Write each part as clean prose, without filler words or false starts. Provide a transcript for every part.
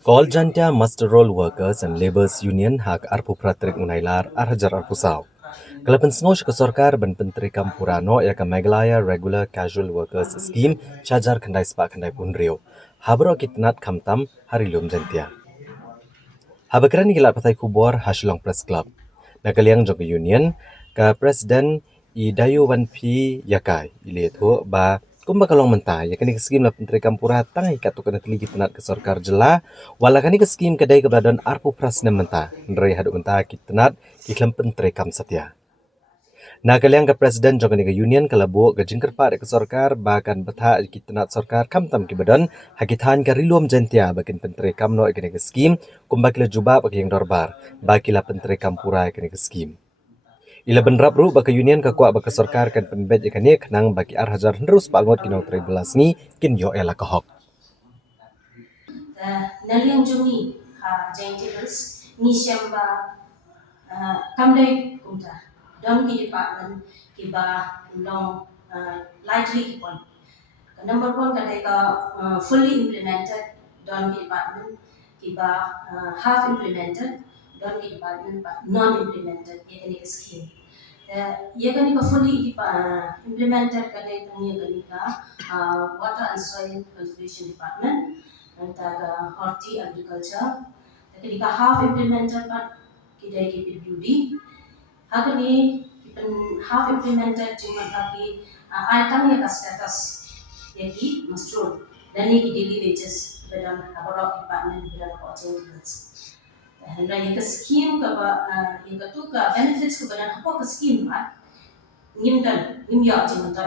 Call Jantia Master Roll Workers and Labours Union hak arpu pratrik unailar arhajar arpusau. Kalapan snosh ke sorkar ban pentri kampurano ya ke Meghalaya Regular Casual Workers Scheme cajar kandai spa kandai punrio. Habro kitnat kamtam hari lum Jantia. Habakran gilat patai kubor Hasilong Press Club. Nakaliang jog union ka Presiden I Dayu Wan Pi Yakai ilietu ba kumba kalong mentah ya kani skim la menteri kampura tang ikat tu kana teligi tenat ke sorkar jela wala kani ke skim kedai keberadaan arpu prasna mentah ndrei hadu mentah kitnat iklam menteri kam satya. Nakaliang ke presiden jog ni ke union kalabu ke jingker pa ke sorkar bahkan betha kitnat sorkar kam tam kibadan hakithan ke rilum jentia bakin menteri kam no ikani ke skim kumba kila juba bagi yang dorbar bakila menteri kampura ikani ke skim. Ila benrap ru baka union ka kuak baka sorkar kan penbet ikani kenang bagi arhajar terus bangot kinong belas ni kin yo ela kahok. Naliang jungi ha jain tables ni syamba kamdai kumta don ki department ki ba long lightly ki pon. Number one kadai ka fully implemented don ki department ki ba half implemented don ki department but non implemented ye kani ka scheme. Ye kani ka fully implemented kadai tang ye kani ka water and soil conservation department and horti agriculture. Kani ka half implemented but kidai ki PWD. Hakani half implemented cuma lagi item ya ka status yaki masuk dan ni daily wages dalam aborok department dalam coaching deals. Hendra yang ke scheme ke yang ke tu ke benefits ke badan apa ke scheme kan ngimdan ngimya cuma tu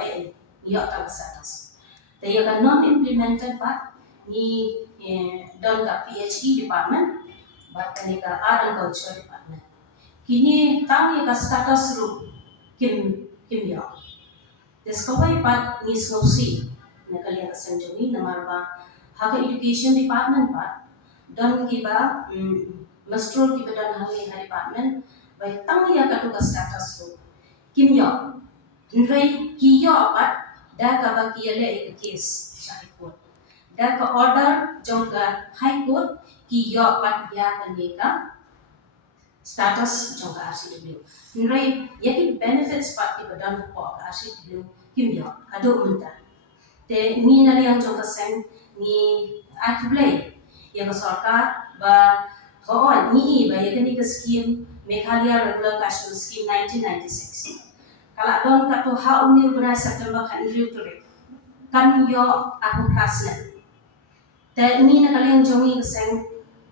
ya tak status. Tapi yang non implemented pak ni dan ke PhD department bahkan ni ke art and culture department. Kini tang yang ke status lu kimya. Discovery part ni slosi nakalian asenjoni namarba haka education department part dan kiba mastrol kiba dan hali department by tang ya katu ka status tu kimyo ndrai kiyo part da ka ba kiyale ek case sa high court da ka order jong ka high court kiyo part ya kanika status jong ka RCW ndrai yaki benefits part kiba dan ko ka RCW kimyo ado unta te ni nali ang jong kaseng ni akiblay yang sorkar ba hoon ni ba yang ni ka scheme Meghalaya Regular Casual Scheme 1996 kala don ka to ha uni bra September kan riuture kan yo aku krasna te ni na kali ang jong ni kaseng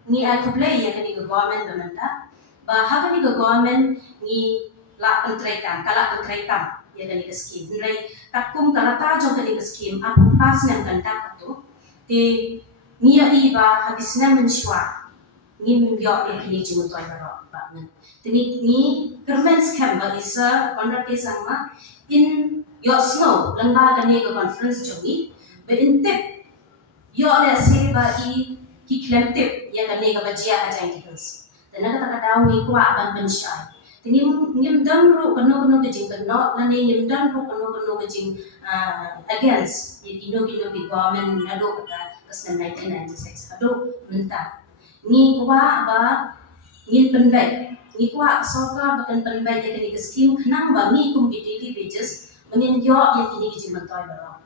ni akiblay yang ni ka government bamanta ba ha ni ka government ni la pentrekan kala pentrekan ya kani ka scheme nilai takum kalata jong kani ka scheme at pas ng kanta kato te niya iba habis na mensywa ni mbyo ya kini jumo toy baro batman tini ni kermen scam ba isa kontra ke sama in yo snow lamba kani ka conference jongi ba in tip yo le se ba ki klem tip ya kani ka bajia ajang details tenaga takadaw ni kwa ban mensyai ngim dan ru kano kejing kano nani ngim dan ru kano kejing against ino ki government nado kata kasna 1996 ado menta ni kwa ba ngin penbai ni kwa soka bakan penbai ya kini scheme khnang ba ni kum daily wages mengin yo ya kini kejing mentoy baro